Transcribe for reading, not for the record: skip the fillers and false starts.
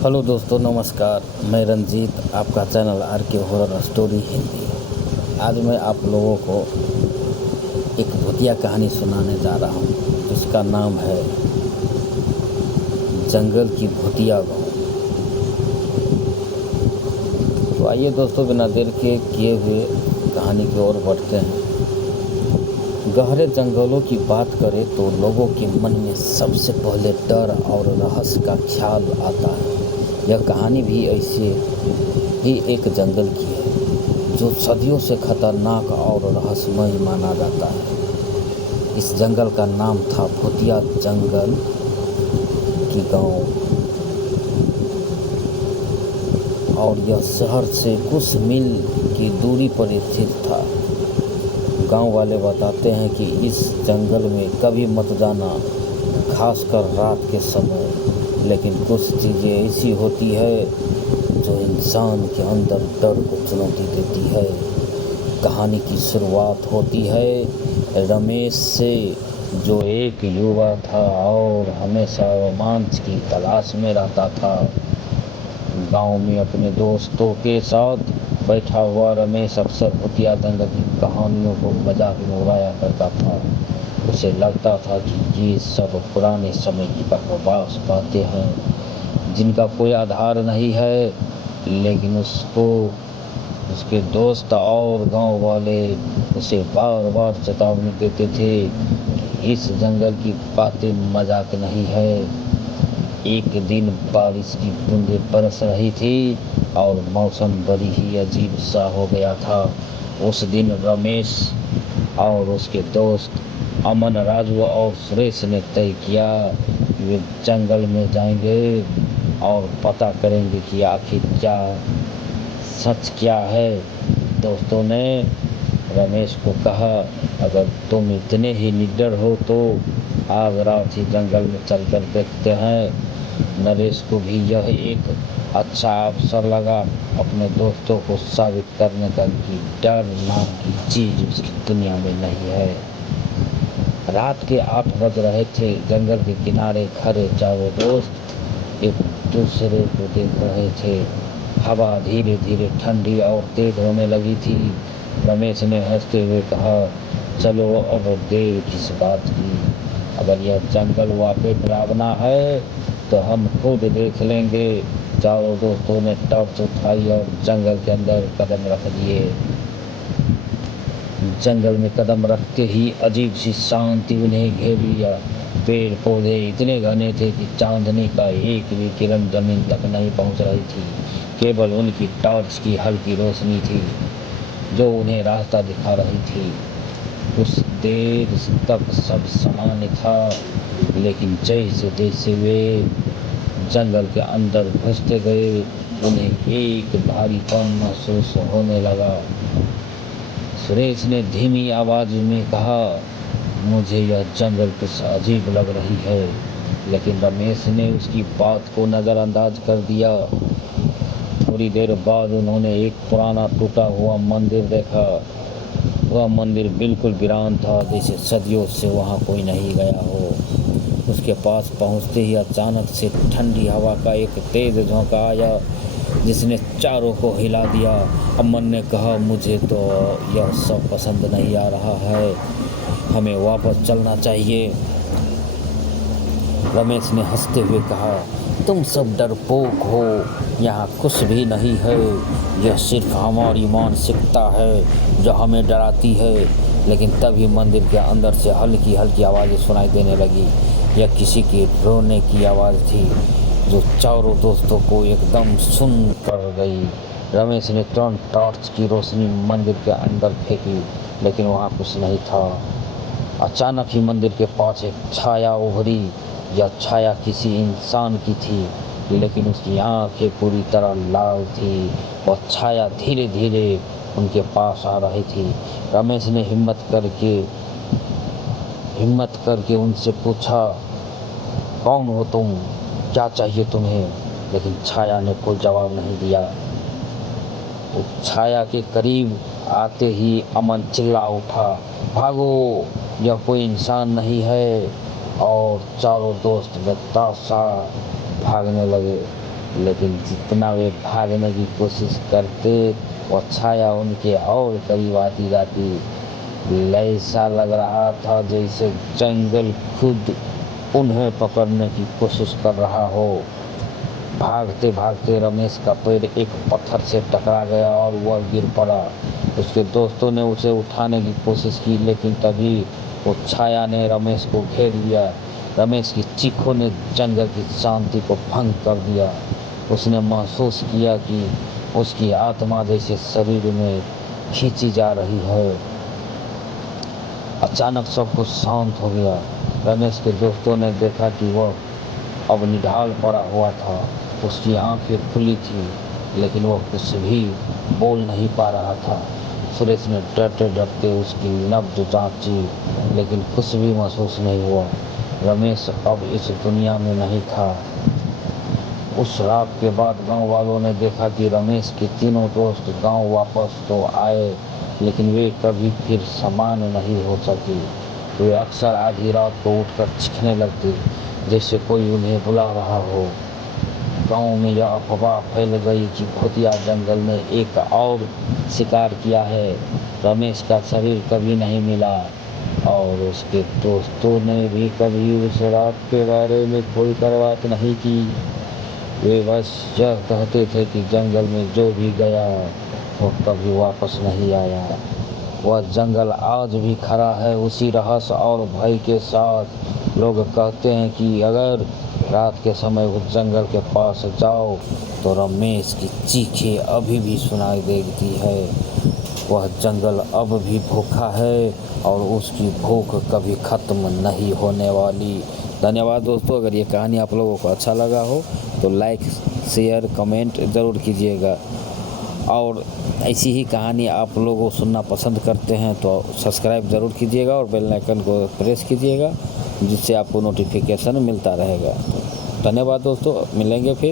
Hello दोस्तों, नमस्कार। मैं रंजीत, आपका चैनल आर के हॉरर स्टोरी हिंदी। आज मैं आप लोगों को एक भूतिया कहानी सुनाने जा रहा हूँ जिसका नाम है जंगल की भूतिया गाँव। तो आइए दोस्तों, बिना देर के किए हुए कहानी की ओर बढ़ते हैं। गहरे जंगलों की बात करें तो लोगों के मन में सबसे पहले डर और रहस्य का ख्याल आता है। यह कहानी भी ऐसे ही एक जंगल की है जो सदियों से खतरनाक और रहस्यमय माना जाता है। इस जंगल का नाम था भूतिया जंगल की गांव, और यह शहर से कुछ मील की दूरी पर स्थित था। गांव वाले बताते हैं कि इस जंगल में कभी मत जाना, खासकर रात के समय। लेकिन कुछ चीज़ें ऐसी होती है जो इंसान के अंदर डर को चुनौती देती है। कहानी की शुरुआत होती है रमेश से, जो एक युवा था और हमेशा रोमांच की तलाश में रहता था। गांव में अपने दोस्तों के साथ बैठा हुआ रमेश अक्सर भूतिया जंगल की कहानियों को मजाक में उड़ाया करता था। उसे लगता था कि ये सब पुराने समय की बकवास बातें हैं जिनका कोई आधार नहीं है। लेकिन उसको उसके दोस्त और गांव वाले उसे बार बार चेतावनी देते थे कि इस जंगल की बातें मजाक नहीं है। एक दिन बारिश की बूंदें बरस रही थी और मौसम बड़ी ही अजीब सा हो गया था। उस दिन रमेश और उसके दोस्त अमन, राजू और सुरेश ने तय किया कि वे जंगल में जाएंगे और पता करेंगे कि आखिर क्या सच क्या है। दोस्तों ने रमेश को कहा, अगर तुम इतने ही निडर हो तो आज रात ही जंगल में चलकर देखते हैं। नरेश को भी यह एक अच्छा अवसर लगा अपने दोस्तों को साबित करने का कि डर नाम की चीज उसकी दुनिया में नहीं है। रात के 8 बज रहे थे। जंगल के किनारे खड़े चारों दोस्त एक दूसरे को देख रहे थे। हवा धीरे धीरे ठंडी और तेज होने लगी थी। रमेश ने हंसते हुए कहा, चलो अब देर किस बात की, अगर यह जंगल वाकई डरावना है तो हम खुद देख लेंगे। चारों दोस्तों ने टॉर्च उठाई और जंगल के अंदर कदम रख दिए। जंगल में कदम रखते ही अजीब सी शांति उन्हें घेर लिया। पेड़ पौधे इतने घने थे कि चांदनी का एक भी किरण जमीन तक नहीं पहुंच रही थी। केवल उनकी टॉर्च की हल्की रोशनी थी जो उन्हें रास्ता दिखा रही थी। कुछ देर तक सब सामान्य था, लेकिन जैसे जैसे वे जंगल के अंदर घुसते गए उन्हें एक भारीपन महसूस होने लगा। सुरेश ने धीमी आवाज में कहा, मुझे यह जंगल कुछ अजीब लग रही है। लेकिन रमेश ने उसकी बात को नज़रअंदाज कर दिया। थोड़ी देर बाद उन्होंने एक पुराना टूटा हुआ मंदिर देखा। वह मंदिर बिल्कुल वीरान था, जैसे सदियों से वहाँ कोई नहीं गया हो। उसके पास पहुँचते ही अचानक से ठंडी हवा का एक तेज झोंका आया जिसने चारों को हिला दिया। अमन ने कहा, मुझे तो यह सब पसंद नहीं आ रहा है, हमें वापस चलना चाहिए। रमेश ने हंसते हुए कहा, तुम सब डरपोक हो, यहाँ कुछ भी नहीं है, यह सिर्फ हमारी मानसिकता है जो हमें डराती है। लेकिन तभी मंदिर के अंदर से हल्की हल्की आवाज़ें सुनाई देने लगी। यह किसी के रोने की आवाज़ थी जो चारों दोस्तों को एकदम सुन कर गई। रमेश ने तुरंत टॉर्च की रोशनी मंदिर के अंदर फेंकी, लेकिन वहाँ कुछ नहीं था। अचानक ही मंदिर के पास एक छाया उभरी। यह छाया किसी इंसान की थी, लेकिन उसकी आंखें पूरी तरह लाल थी। वह छाया धीरे धीरे उनके पास आ रही थी। रमेश ने हिम्मत करके उनसे पूछा, कौन हो तुम, क्या चाहिए तुम्हें? लेकिन छाया ने कोई जवाब नहीं दिया। उस छाया के करीब आते ही अमन चिल्ला उठा, भागो, यह कोई इंसान नहीं है। और चारों दोस्त बेतासा भागने लगे। लेकिन जितना वे भागने की कोशिश करते वह छाया उनके और करीब आती जाती। ऐसा लग रहा था जैसे जंगल खुद उन्हें पकड़ने की कोशिश कर रहा हो। भागते भागते रमेश का पैर एक पत्थर से टकरा गया और वह गिर पड़ा। उसके दोस्तों ने उसे उठाने की कोशिश की, लेकिन तभी वो छाया ने रमेश को घेर लिया। रमेश की चीखों ने जंगल की शांति को भंग कर दिया। उसने महसूस किया कि उसकी आत्मा जैसे शरीर में खींची जा रही है। अचानक सब कुछ शांत हो गया। रमेश के दोस्तों ने देखा कि वह अब निढाल पड़ा हुआ था। उसकी आंखें खुली थी, लेकिन वह कुछ भी बोल नहीं पा रहा था। सुरेश ने डरते डरते उसकी नब्ज जांची, लेकिन कुछ भी महसूस नहीं हुआ। रमेश अब इस दुनिया में नहीं था। उस रात के बाद गांव वालों ने देखा कि रमेश के तीनों दोस्त गांव वापस तो आए, लेकिन वे कभी फिर समान नहीं हो सके। वे अक्सर आधी रात को उठकर चीखने लगते, जैसे कोई उन्हें बुला रहा हो। गांव में यह अफवाह फैल गई कि भूतिया जंगल ने एक और शिकार किया है। रमेश का शरीर कभी नहीं मिला और उसके दोस्तों ने भी कभी उस रात के बारे में कोई बात नहीं की। वे बस यह कहते थे कि जंगल में जो भी गया वो कभी वापस नहीं आया। वह जंगल आज भी खड़ा है, उसी रहस्य और भय के साथ। लोग कहते हैं कि अगर रात के समय उस जंगल के पास जाओ तो रमेश की चीखें अभी भी सुनाई देती है। वह जंगल अब भी भूखा है और उसकी भूख कभी ख़त्म नहीं होने वाली। धन्यवाद दोस्तों। अगर ये कहानी आप लोगों को अच्छा लगा हो तो लाइक, शेयर, कमेंट ज़रूर कीजिएगा। और ऐसी ही कहानी आप लोगों को सुनना पसंद करते हैं तो सब्सक्राइब ज़रूर कीजिएगा और बेल आइकन को प्रेस कीजिएगा, जिससे आपको नोटिफिकेशन मिलता रहेगा। धन्यवाद दोस्तों, मिलेंगे फिर।